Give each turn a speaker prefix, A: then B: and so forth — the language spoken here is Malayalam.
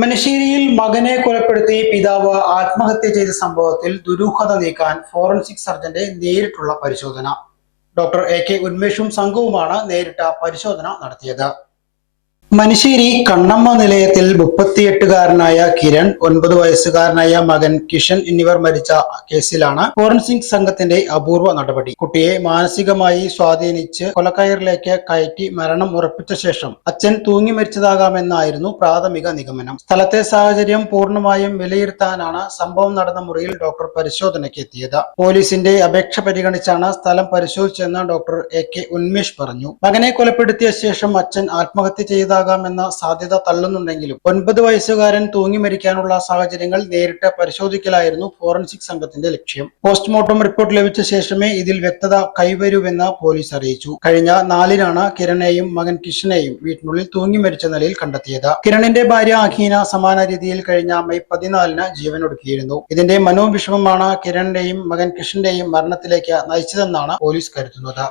A: മനശ്ശേരിയിൽ മകനെ കൊലപ്പെടുത്തി പിതാവ് ആത്മഹത്യ ചെയ്ത സംഭവത്തിൽ ദുരൂഹത നീക്കാൻ ഫോറൻസിക് സർജന്റെ നേരിട്ടുള്ള പരിശോധന. ഡോക്ടർ എ കെ ഉന്മേഷും സംഘവുമാണ് നേരിട്ട പരിശോധന നടത്തിയത്. മനശ്ശേരി കണ്ണമ്മ നിലയത്തിൽ മുപ്പത്തിയെട്ടുകാരനായ കിരൺ ഒൻപത് വയസ്സുകാരനായ മകൻ കിഷൻ എന്നിവർ മരിച്ച കേസിലാണ് ഫോറൻസിക് സംഘത്തിന്റെ അപൂർവ നടപടി. കുട്ടിയെ മാനസികമായി സ്വാധീനിച്ച് കൊലക്കയറിലേക്ക് കയറ്റി മരണം ഉറപ്പിച്ച ശേഷം അച്ഛൻ തൂങ്ങി മരിച്ചതാകാമെന്നായിരുന്നു പ്രാഥമിക നിഗമനം. സ്ഥലത്തെ സാഹചര്യം പൂർണമായും വിലയിരുത്താനാണ് സംഭവം നടന്ന മുറിയിൽ ഡോക്ടർ പരിശോധനയ്ക്ക് എത്തിയത് പോലീസിന്റെ അപേക്ഷ പരിഗണിച്ചാണ് സ്ഥലം പരിശോധിച്ചെന്ന് ഡോക്ടർ എ കെ ഉന്മേഷ് പറഞ്ഞു. മകനെ കൊലപ്പെടുത്തിയ ശേഷം അച്ഛൻ ആത്മഹത്യ ചെയ്താകാമെന്ന സാധ്യത തള്ളുന്നുണ്ടെങ്കിലും ഒൻപത് വയസ്സുകാരൻ തൂങ്ങി മരിക്കാനുള്ള സാഹചര്യങ്ങൾ നേരിട്ട് പരിശോധിക്കലായിരുന്നു ഫോറൻസിക് സംഘത്തിന്റെ ലക്ഷ്യം. പോസ്റ്റ്മോർട്ടം റിപ്പോർട്ട് ലഭിച്ച ശേഷമേ ഇതിൽ വ്യക്തത കൈവരൂവെന്ന് പോലീസ് അറിയിച്ചു. കഴിഞ്ഞ നാലിനാണ് കിരണേയും മകൻ കിഷനെയും വീട്ടിനുള്ളിൽ തൂങ്ങി മരിച്ച നിലയിൽ കണ്ടെത്തിയത്. കിരണിന്റെ ഭാര്യ അഖീന സമാന രീതിയിൽ കഴിഞ്ഞ മെയ് പതിനാലിന് ജീവനൊടുക്കിയിരുന്നു. ഇതിന്റെ മനോവിഷമമാണ് കിരണിന്റെയും മകൻ കിഷന്റെയും മരണത്തിലേക്ക് നയിച്ചതെന്നാണ് പോലീസ് കരുതുന്നത്.